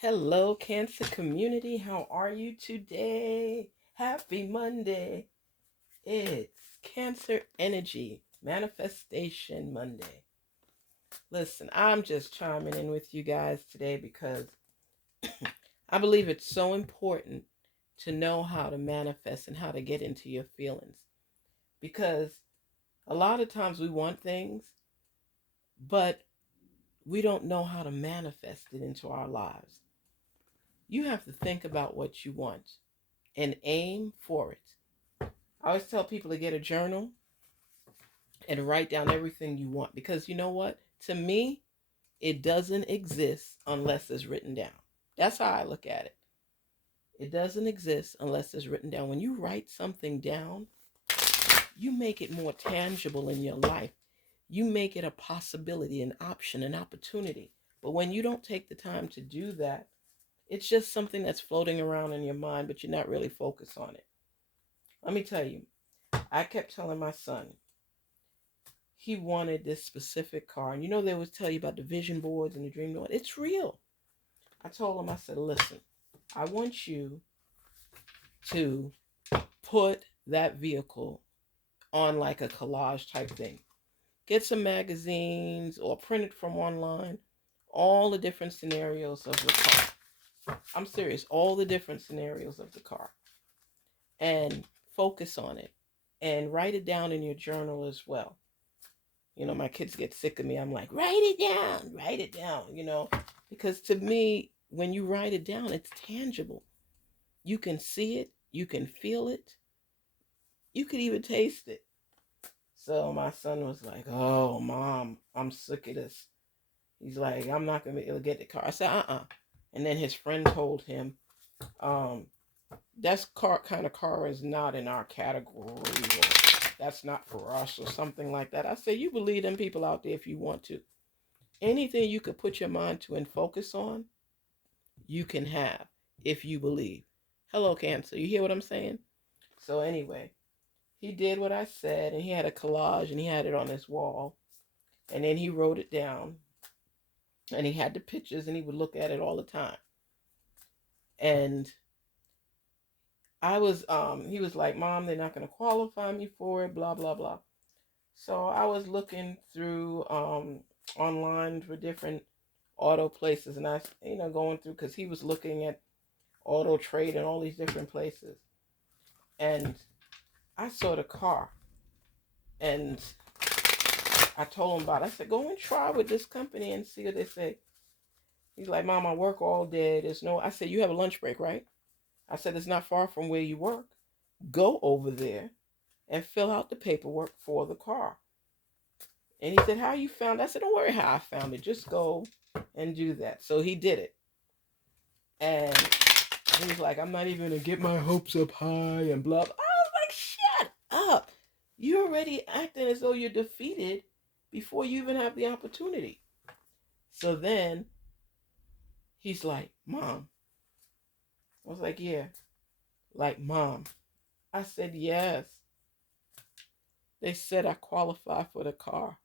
Hello, Cancer community. How are you today? Happy Monday. It's Cancer Energy Manifestation Monday. Listen, I'm just chiming in with you guys today because I believe it's so important to know how to manifest and how to get into your feelings. Because a lot of times we want things, but we don't know how to manifest it into our lives. You have to think about what you want and aim for it. I always tell people to get a journal and write down everything you want because you know what? To me, it doesn't exist unless it's written down. That's how I look at it. It doesn't exist unless it's written down. When you write something down, you make it more tangible in your life. You make it a possibility, an option, an opportunity. But when you don't take the time to do that, it's just something that's floating around in your mind, but you're not really focused on it. Let me tell you, I kept telling my son, he wanted this specific car. And you know, they always tell you about the vision boards and the dream board. It's real. I told him, I said, listen, I want you to put that vehicle on like a collage type thing. Get some magazines or print it from online. All the different scenarios of the car. I'm serious. All the different scenarios of the car. And focus on it. And write it down in your journal as well. You know, my kids get sick of me. I'm like, write it down, because to me, when you write it down, it's tangible. You can see it, you can feel it, you could even taste it. So my son was like, oh, Mom, I'm sick of this. He's like, I'm not going to be able to get the car. I said, And then his friend told him, um, that's kind of car is not in our category. Or that's not for us or something like that. I said, you believe them people out there if you want to. Anything you could put your mind to and focus on, you can have if you believe. Hello, Cancer. You hear what I'm saying? So, anyway, he did what I said, and he had a collage and he had it on his wall. And then he wrote it down, and he had the pictures, and he would look at it all the time. And he was like, Mom, they're not going to qualify me for it, blah, blah, blah. So I was looking through online for different auto places, and I, going through because he was looking at auto trade and all these different places, and I saw the car, and I told him about it. I said, go and try with this company and see what they say. He's like, Mom, I work all day. There's no. I said, you have a lunch break, right? I said, it's not far from where you work. Go over there and fill out the paperwork for the car. And he said, how you found it? I said, don't worry how I found it. Just go and do that. So he did it. And he was like, I'm not even going to get my hopes up high and blah, blah. I was like, shut up. You're already acting as though you're defeated before you even have the opportunity. So then he's like, Mom. I was like, yeah. Like, Mom. I said, yes. They said I qualify for the car.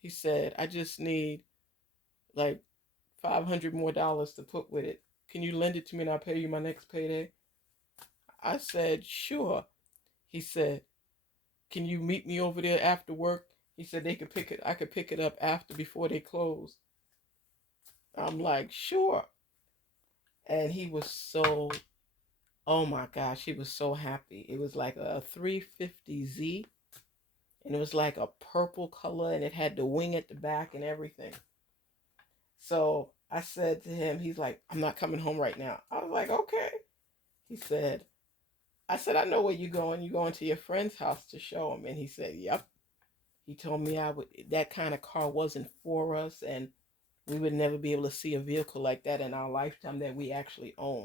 He said, I just need like $500 more to put with it. Can you lend it to me and I'll pay you my next payday? I said, sure. He said, can you meet me over there after work? He said they could pick it. I could pick it up after before they close. I'm like, sure. And he was so, oh my gosh, he was so happy. It was like a 350Z, and it was like a purple color, and it had the wing at the back and everything. So I said to him, he's like, I'm not coming home right now. I was like, okay. He said, I said, I know where you're going. You're going to your friend's house to show him. And he said, yep. He told me that kind of car wasn't for us, and we would never be able to see a vehicle like that in our lifetime that we actually own.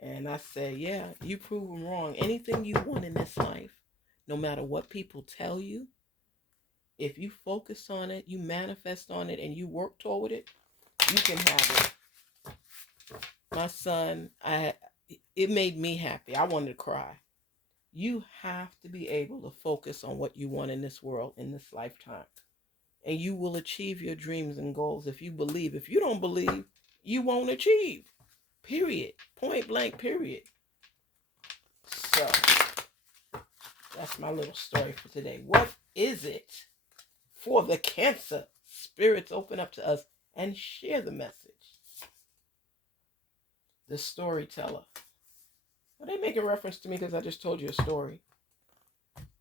And I said, yeah, you prove them wrong. Anything you want in this life, no matter what people tell you, if you focus on it, you manifest on it, and you work toward it, you can have it. My son, it made me happy. I wanted to cry. You have to be able to focus on what you want in this world, in this lifetime. and you will achieve your dreams and goals if you believe. If you don't believe, you won't achieve. Period. Point blank, period. So that's my little story for today. What is it for the Cancer? Spirits, open up to us and share the message. The storyteller. Well, they make a reference to me because I just told you a story.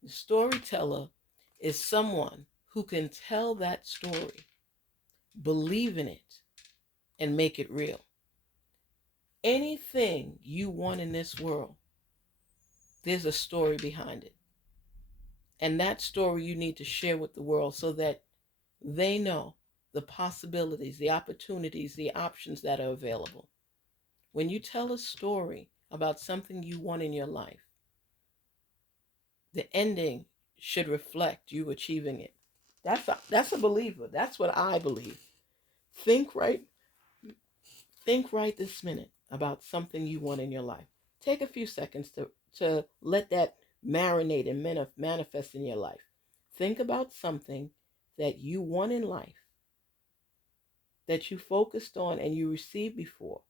The storyteller is someone who can tell that story, believe in it, and make it real. Anything you want in this world, there's a story behind it. And that story you need to share with the world so that they know the possibilities, the opportunities, the options that are available. When you tell a story about something you want in your life, the ending should reflect you achieving it. That's a believer. That's what I believe. Think right Think right this minute about something you want in your life. Take a few seconds to let that marinate and manifest in your life. Think about something that you want in life that you focused on and you received before.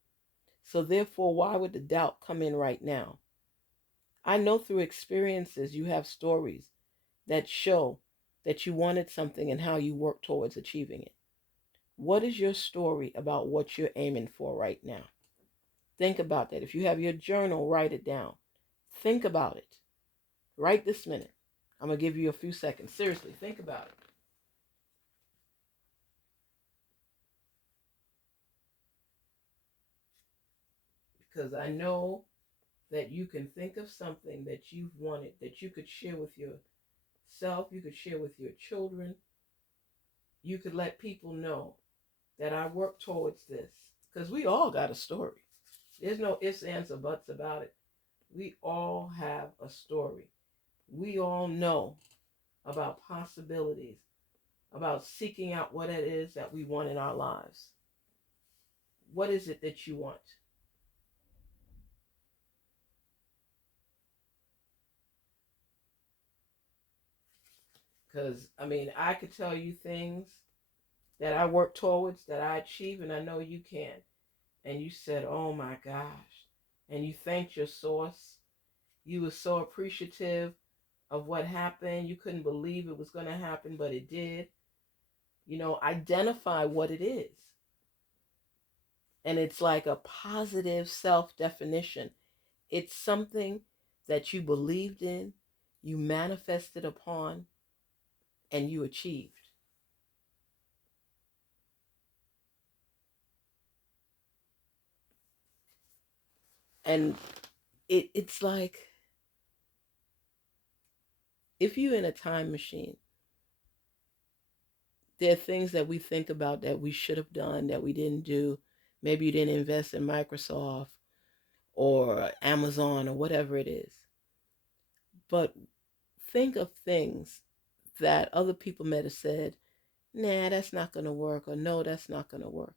So therefore, why would the doubt come in right now? I know through experiences you have stories that show that you wanted something and how you worked towards achieving it. What is your story about what you're aiming for right now? Think about that. If you have your journal, write it down. Think about it. Right this minute. I'm going to give you a few seconds. Seriously, think about it. Because I know that you can think of something that you've wanted that you could share with yourself, you could share with your children. You could let people know that I work towards this. Because we all got a story. There's no ifs, ands, or buts about it. We all have a story. We all know about possibilities, about seeking out what it is that we want in our lives. What is it that you want? Because, I mean, I could tell you things that I work towards, that I achieve, and I know you can. And you said, oh my gosh. And you thanked your source. You were so appreciative of what happened. You couldn't believe it was going to happen, but it did. Identify what it is. And it's like a positive self definition. It's something that you believed in, you manifested upon, and you achieved. And it's like if you're in a time machine, there are things that we think about that we should have done that we didn't do. Maybe you didn't invest in Microsoft or Amazon or whatever it is. But think of things that other people might have said, nah, that's not going to work, or no, that's not going to work.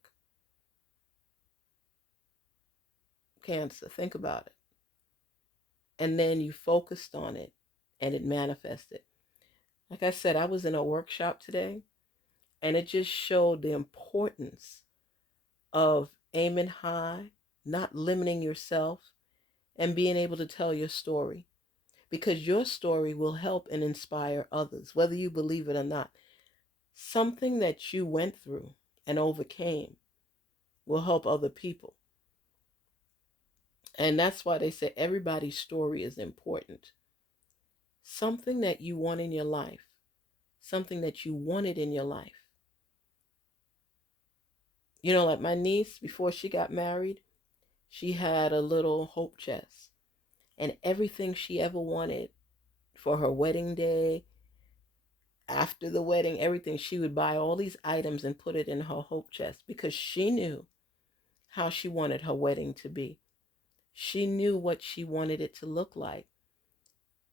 Cancer, think about it. And then you focused on it and it manifested. Like I said, I was in a workshop today and it just showed the importance of aiming high, not limiting yourself, and being able to tell your story. Because your story will help and inspire others, whether you believe it or not. Something that you went through and overcame will help other people. And that's why they say everybody's story is important. Something that you want in your life, something that you wanted in your life. Like my niece, before she got married, she had a little hope chest. And everything she ever wanted for her wedding day, after the wedding, everything, she would buy all these items and put it in her hope chest because she knew how she wanted her wedding to be. She knew what she wanted it to look like.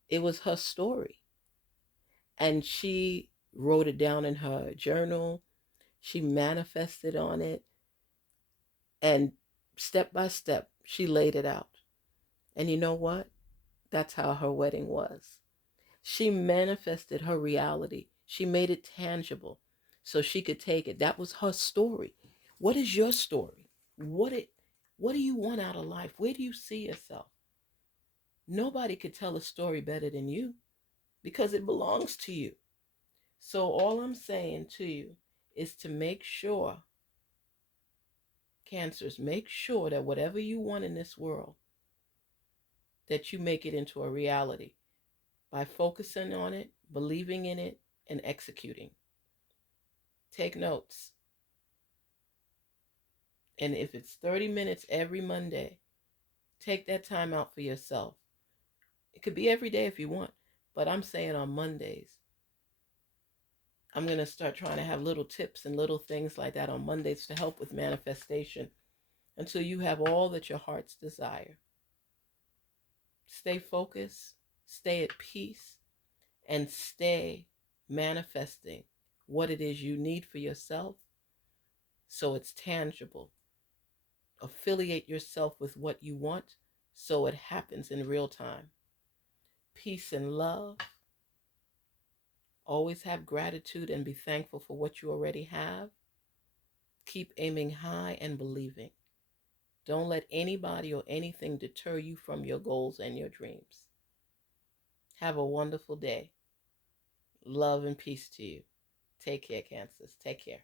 It was her story. And she wrote it down in her journal. She manifested on it. And step by step, she laid it out. And you know what? That's how her wedding was. She manifested her reality. She made it tangible. so she could take it. That was her story. What is your story? What do you want out of life? Where do you see yourself? Nobody could tell a story better than you because it belongs to you. So all I'm saying to you is to make sure, Cancers, make sure that whatever you want in this world, that you make it into a reality by focusing on it, believing in it, and executing. Take notes. And if it's 30 minutes every Monday, take that time out for yourself. It could be every day if you want, but I'm saying on Mondays. I'm going to start trying to have little tips and little things like that on Mondays to help with manifestation until you have all that your heart's desire. Stay focused, stay at peace, and stay manifesting what it is you need for yourself so it's tangible. Affiliate yourself with what you want so it happens in real time. Peace and love. Always have gratitude and be thankful for what you already have. Keep aiming high and believing. Don't let anybody or anything deter you from your goals and your dreams. Have a wonderful day. Love and peace to you. Take care, Cancers. Take care.